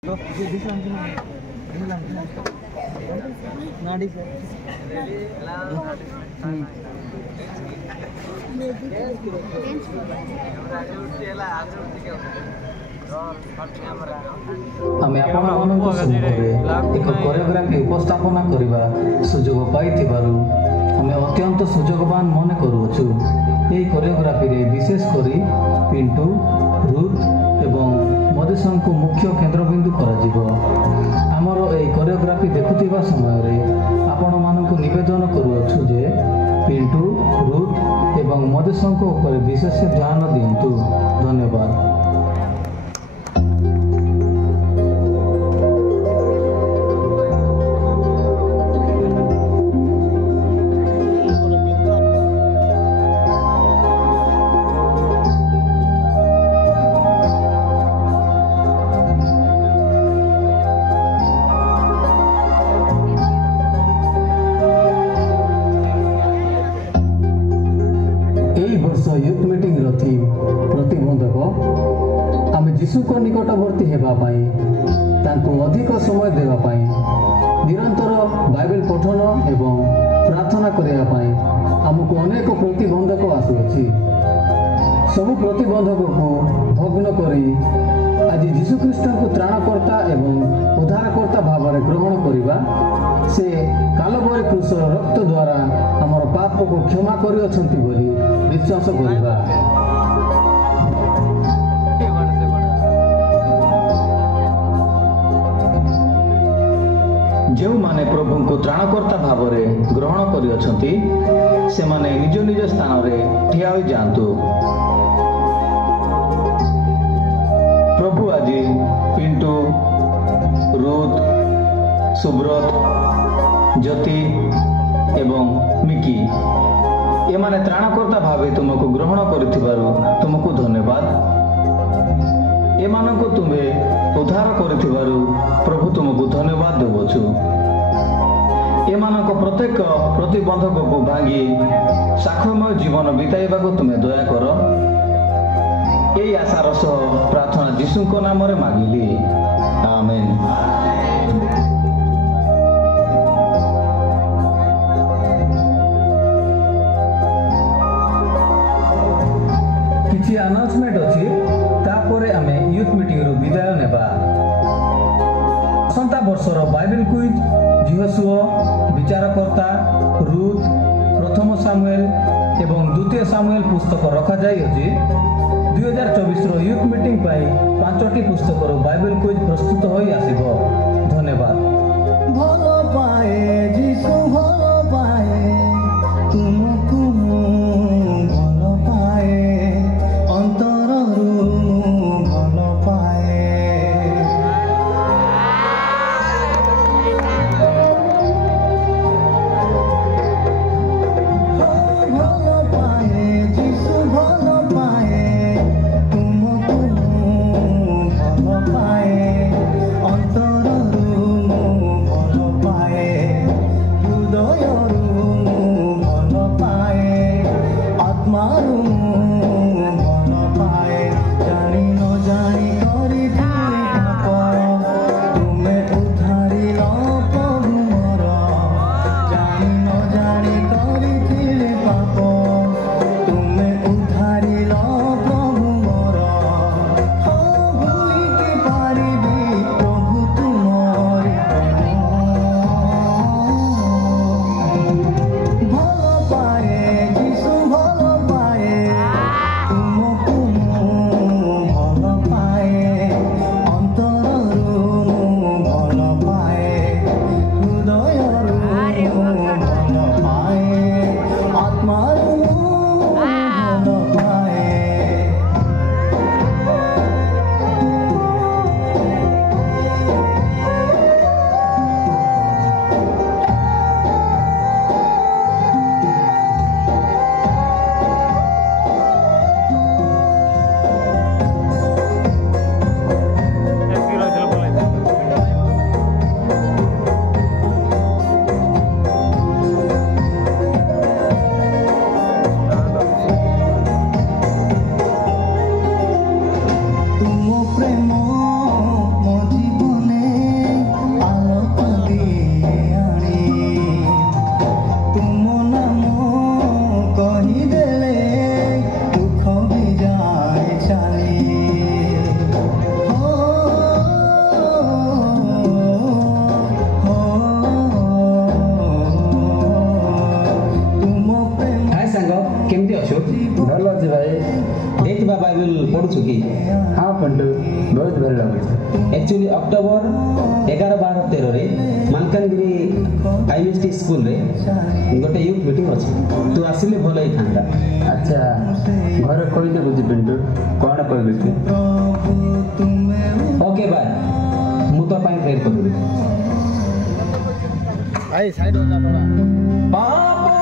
आमे आपनମାନଙ୍କୁ ସମ୍ମୁଖରେ ଏକ କୋରିଓଗ୍ରାଫି ଉପସ୍ଥାପନା କରିବା ସୁଯୋଗ ପାଇଥିବାରୁ ଆମେ ଅତ୍ୟନ୍ତ ସୁଯୋଗବାନ ମନେ କରୁଅଛୁ। ଏହି କୋରିଓଗ୍ରାଫିରେ ବିଶେଷ କରି ପିଣ୍ଟୁ, ରୁଥ୍ ଏବଂ ମଧୁସଙ୍କୁ ମୁଖ୍ୟ କେନ୍ଦ୍ରବିନ୍ଦୁ କରାଯିବ। ଆମର ଏହି କୋରିଓଗ୍ରାଫି ଦେଖୁଥିବା ସମୟରେ ଆପଣମାନଙ୍କୁ ନିବେଦନ କରୁଅଛୁ ଯେ ପିଣ୍ଟୁ, ରୁଥ୍ ଏବଂ ମଧୁସଙ୍କ ଉପରେ ବିଶେଷ ଧ୍ୟାନ ଦିଅନ୍ତୁ। ଧନ୍ୟବାଦ। यूथ मीटिंग थीम प्रतिबंधक आम जीशुक निकटवर्ती होगापी अधिक समय देवाई निरंतर बाइबल पठन एवं प्रार्थना करने आमको अनेक प्रतिबंधक आसुअछि। सबु प्रतिबंधक को भग्न करी आज जीशुख्रीष्ट को त्राणकर्ता एवं उद्धारकर्ता भाव में ग्रहण करवा से कालबरी क्रूसर रक्त द्वारा आमर पाप को क्षमा करिअछंती बोली विश्वास करवा। जो माने प्रभु को त्राणकर्ता भाव में ग्रहण करिअछंती से माने निज निज स्थान रे ठिया होई जांतु। प्रभु आज पिंटू, रुथ, सुब्रत, ज्योति एवं मिकी एमाने त्राणकर्ता भावे तुमको ग्रहण करिथिबारु तुमको धन्यवाद। एमानको तुमे उद्धार करिथिबारु प्रभु तुमको धन्यवाद देवछु। एमानको प्रत्येक प्रतिबंधक को भांगी साक्ष्यमय जीवन बिताइबाको तुमे दया कर। एई आशार सह प्रार्थना जीशुको नाम रे मागिली, आमेन। किछि अनाउंसमेंट अछि तापरे आमे यूथ मीटिंग रु विदाय नेबा। असंता वर्षर बाइबल क्विज जिहोशुआ, विचारकर्ता, रुथ, प्रथम सामुएल एवं द्वितीय सामुएल पुस्तक रखा जाई अछि। 2024 रो यूथ मीटिंग पाई 5टी पुस्तक रो बाइबल क्विज प्रस्तुत होई आसीबो। धन्यवाद। भलो पाए जीसु भलो पाए तुमको भलो पाए अंतर भलो पाए। भलो पाए जीसु भलो पाए तुमको भलो पाए अंतर एक्चुअली अक्टोबर 11, 12, 13 रे मालकानगिरी आईएसटी स्कूल रे गोटे यूथ मीटिंग अछि तू आसिले भल ही थांदा। अच्छा घर कही देबु जी पिंटू कौन कहबे कि ओके बाय मु तो पाई वेट करबी। आई साइड हो जा बाबा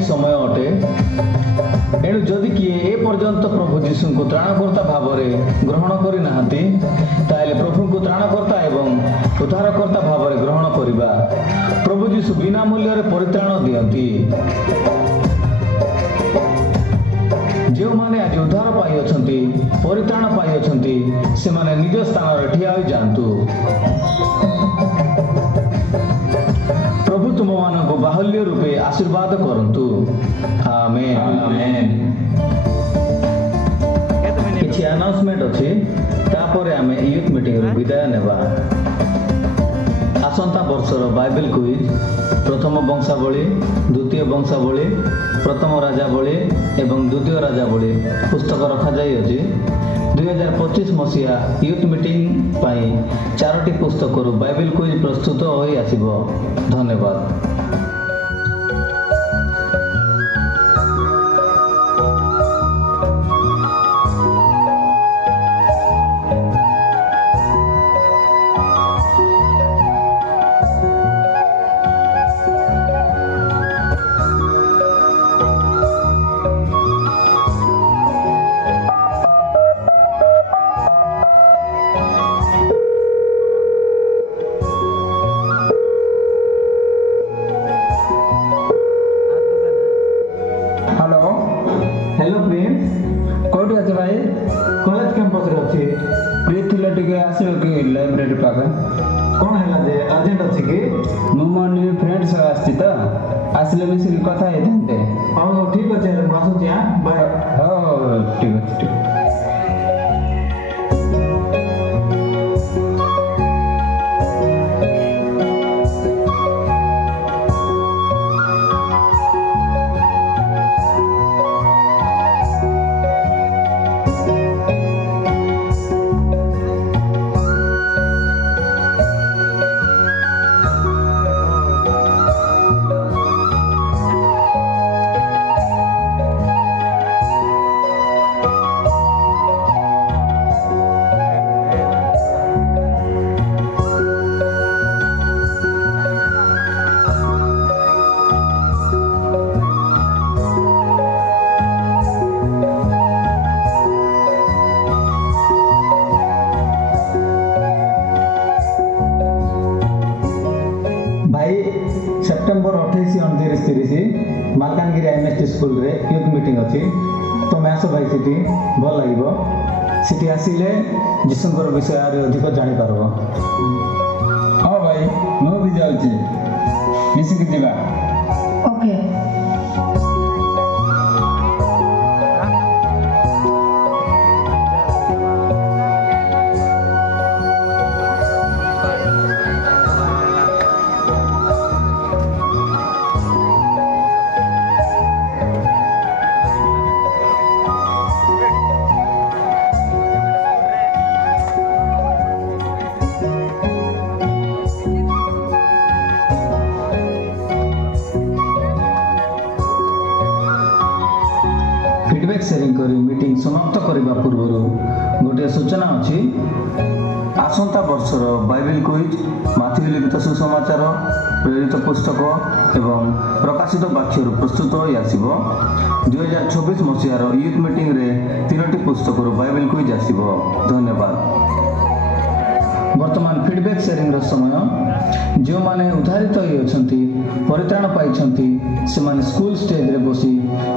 समय अटे एणु जदि किए ए पर्यंत प्रभु जीशु को त्राणकर्ता भाव ग्रहण करना प्रभु को त्राणकर्ता एवं उद्धारकर्ता भाव ग्रहण करवा। प्रभु जीशु बिना मूल्य परित्राण दियंती। जो माने आज उद्धार पाई अछंती परित्राण पाई अछंती से माने निज स्थान रे ठिया होई जांतु। प्रभु तुम मान को बाहुल्य रूपे आशीर्वाद करंतु। आमेन आमेन। किछि अनाउंसमेंट अछि तापर आमे यूथ मीटिंग रे विदाय नेबा। आसंता वर्षर बाइबल क्विज प्रथम वंशावली द्वितीय वंशावली प्रथम राजावली एवं द्वितीय राजावली पुस्तक रखा जाई अछि। 2025 मसीहा यूथ मीटिंग पाई 4टी पुस्तक बाइबल क्विज प्रस्तुत होई आसिबो। धन्यवाद। हेलो प्रिंस कोठी अछि भाई? कॉलेज कैंपस रे अछि। प्रिय थिले टिके आसियो कि लाइब्रेरी पाके? कोन हैला जे अर्जेंट अछि कि? मो न्यू फ्रेंड्स आस्ति त आसिले मिसिल कथा हेतंते। हो ठीक अछि रे मासु जिया बाय। हो ठीक अछि ठीक। ମାଲକାନଗିରି IMST ସ୍କୁଲରେ ୟୁଥ୍ ମିଟିଂ ଅଛି। ତମେ ଆସ ଭାଇ, ସେଠି ଭଲ ଲାଗିବ। ସେଠି ଆସିଲେ ଯୀଶୁଙ୍କର ବିଷୟରେ ଅଧିକ ଜାଣିପାରିବ। ହଁ ଭାଇ, ମୁଁ ବି ଯାଉଛି, ମିଶିକି ଯିବା। ଓକେ। ଫିଡବ୍ୟାକ୍ ସେୟାରିଂ କରି ମିଟିଂ ସମାପ୍ତ କରିବା ପୂର୍ବରୁ ଗୋଟିଏ ସୂଚନା ଅଛି। ଆସନ୍ତା ବର୍ଷର ବାଇବେଲ କୁଇଜ୍, ମାଥିଉ ଲିଖିତ ସୁସମାଚାର, ପ୍ରେରିତ ପୁସ୍ତକ ଏବଂ ପ୍ରକାଶିତ ବାକ୍ୟରୁ ପ୍ରସ୍ତୁତ ହୋଇ ଆସିବ। 2024 ମସିହାର ୟୁଥ୍ ମିଟିଂରେ 3ଟି ପୁସ୍ତକରୁ ବାଇବେଲ କୁଇଜ୍ ଆସିବ। ଧନ୍ୟବାଦ। ବର୍ତ୍ତମାନ ଫିଡବ୍ୟାକ୍ ସେୟାରିଂର ସମୟ। ଯେଉଁମାନେ ଉଦ୍ଧାରିତ ହୋଇଅଛନ୍ତି, ପରିତ୍ରାଣ ପାଇଛନ୍ତି, ସେମାନେ ସ୍କୁଲ ଷ୍ଟେଜରେ ବସି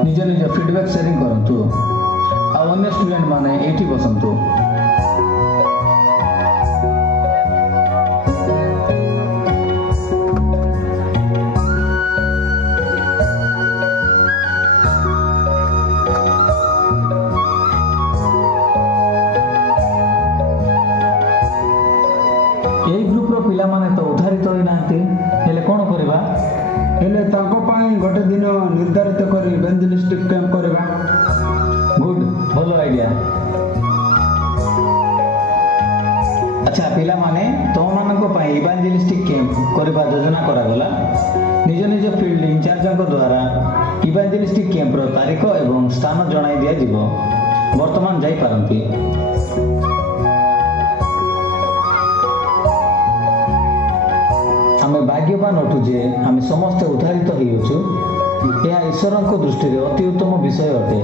ନିଜ ନିଜ ଫିଡବ୍ୟାକ୍ ସେୟାରିଂ କରନ୍ତୁ। ଆଉ ଅନ୍ୟ ଷ୍ଟୁଡେଣ୍ଟମାନେ ଏଇଠି ବସନ୍ତୁ। এই ଗ୍ରୁପର ପିଲାମାନେ ତ ଉଦ୍ଧାରିତ ହୋଇନାହାନ୍ତି, ହେଲେ କ'ଣ କରିବା? ହେଲେ ତାଙ୍କ ପାଇଁ ଗୋଟେ ଦିନ ନିର୍ଦ୍ଧାରିତ କରି ଇଭାଞ୍ଜେଲିଷ୍ଟିକ୍ କ୍ୟାମ୍ପ କରିବା। ଗୁଡ୍, ଭଲ ଆଇଡ଼ିଆ। ଆଚ୍ଛା ପିଲାମାନେ, ତୁମମାନଙ୍କ ପାଇଁ ଇଭାଞ୍ଜେଲିଷ୍ଟିକ୍ କ୍ୟାମ୍ପ କରିବା ଯୋଜନା କରାଗଲା। ନିଜ ନିଜ ଫିଲ୍ଡ ଇନଚାର୍ଜଙ୍କ ଦ୍ୱାରା ଇଭାଞ୍ଜେଲିଷ୍ଟିକ୍ କ୍ୟାମ୍ପର ତାରିଖ ଏବଂ ସ୍ଥାନ ଜଣାଇ ଦିଆଯିବ। ବର୍ତ୍ତମାନ ଯାଇପାରନ୍ତି। ଆମେ ଭାଗ୍ୟବାନ ଅଟୁ ଯେ ଆମେ ସମସ୍ତେ ଉଦ୍ଧାରିତ ହୋଇଅଛୁ। ଏହା ଈଶ୍ୱରଙ୍କ ଦୃଷ୍ଟିରେ ଅତି ଉତ୍ତମ ବିଷୟ ଅଟେ।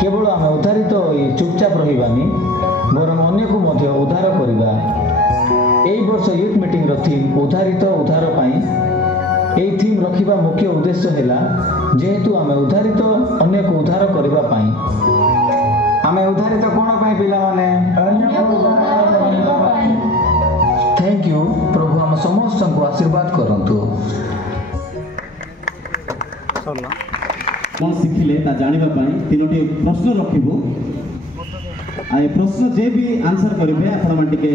କେବଳ ଆମେ ଉଦ୍ଧାରିତ ହୋଇ ଚୁପଚାପ ରହିବାନି, ବରଂ ଅନ୍ୟକୁ ମଧ୍ୟ ଉଦ୍ଧାର କରିବା। ଏହି ବର୍ଷ ୟୁଥ୍ ମିଟିଂର ଥିମ୍ ଉଦ୍ଧାରିତ ଉଦ୍ଧାର ପାଇଁ। ଏହି ଥିମ୍ ରଖିବା ମୁଖ୍ୟ ଉଦ୍ଦେଶ୍ୟ ହେଲା, ଯେହେତୁ ଆମେ ଉଦ୍ଧାରିତ ଅନ୍ୟକୁ ଉଦ୍ଧାର କରିବା ପାଇଁ। ଆମେ ଉଦ୍ଧାରିତ କ'ଣ ପାଇଁ ପିଲାମାନେ? Thank you. ପ୍ରଭୁ ଆମ ସମସ୍ତଙ୍କୁ ଆଶୀର୍ବାଦ କରନ୍ତୁ। କ'ଣ ଶିଖିଲେ ତା ଜାଣିବା ପାଇଁ 3ଟି ପ୍ରଶ୍ନ ରଖିବୁ। ଆଉ ଏ ପ୍ରଶ୍ନ ଯେ ବି ଆନ୍ସର କରିବେ ଆପଣମାନେ ଟିକେ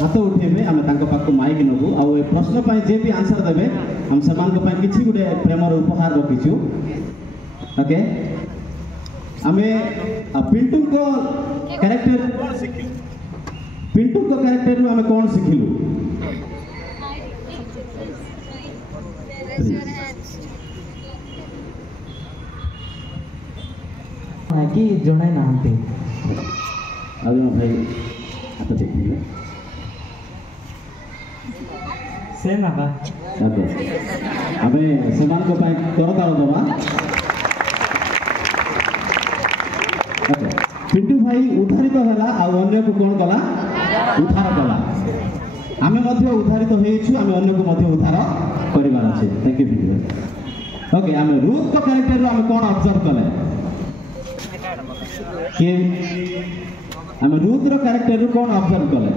ହାତ ଉଠେଇବେ, ଆମେ ତାଙ୍କ ପାଖକୁ ମାଇକ୍ ନେବୁ। ଆଉ ଏ ପ୍ରଶ୍ନ ପାଇଁ ଯେ ବି ଆନ୍ସର ଦେବେ, ଆମେ ସେମାନଙ୍କ ପାଇଁ କିଛି ଗୋଟେ ପ୍ରେମର ଉପହାର ରଖିଛୁ। ଓକେ, ଆମେ ପିଣ୍ଟୁଙ୍କ କ୍ୟାରେକ୍ଟରରୁ ଆମେ କ'ଣ ଶିଖିଲୁ? କି ଜଣାଇ ନାହାନ୍ତି। ଆଉ ଜଣ ଭାଇ ହାତ ଦେଖିଲେ ସେ ନାବା ଓକେ, ଆମେ ସେମାନଙ୍କ ପାଇଁ କରତାଳ ଦେବା। ଓକେ, ପିଣ୍ଟୁ ଭାଇ ଉଦ୍ଧାରିତ ହେଲା ଆଉ ଅନ୍ୟକୁ କ'ଣ କଲା? ଉଦ୍ଧାର କଲା। ଆମେ ମଧ୍ୟ ଉଦ୍ଧାରିତ ହୋଇଛୁ, ଆମେ ଅନ୍ୟକୁ ମଧ୍ୟ ଉଦ୍ଧାର କରିବାର ଅଛି। ଥ୍ୟାଙ୍କ ୟୁ ପିଣ୍ଟୁ ଭାଇ। ଓକେ, ଆମେ ରୁଥଙ୍କ କ୍ୟାରେକ୍ଟରରୁ ଆମେ କ'ଣ ଅବଜର୍ଭ କଲେ? କିଏ ଆମେ ରୁଥର କ୍ୟାରେକ୍ଟରରୁ କ'ଣ ଅବଜର୍ଭ କଲେ?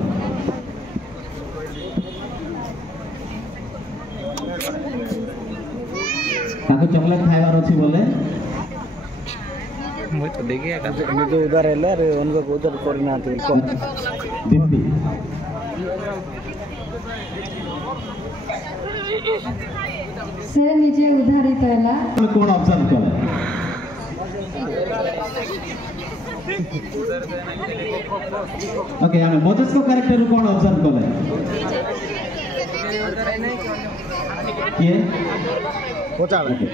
ତାକୁ ଚକୋଲେଟ୍ ଖାଇବାର ଅଛି ବୋଲେ ନିଜେ ଉଦାର ହେଲେ ଆରେ ଅନ୍ୟକୁ ଉଦାର କରିନାହାନ୍ତି। ଦିଦି ସେ ନିଜେ ଉଦ୍ଧାରିତ ହେଲା। ଆମେ କ'ଣ ଅବଜର୍ଭ କଲେ? ଓକେ, ଆମେ ମୋଜେସଙ୍କ କ୍ୟାରେକ୍ଟରରୁ କ'ଣ ଅବଜର୍ଭ କଲେ? କିଏ? ପଚାର। Okay.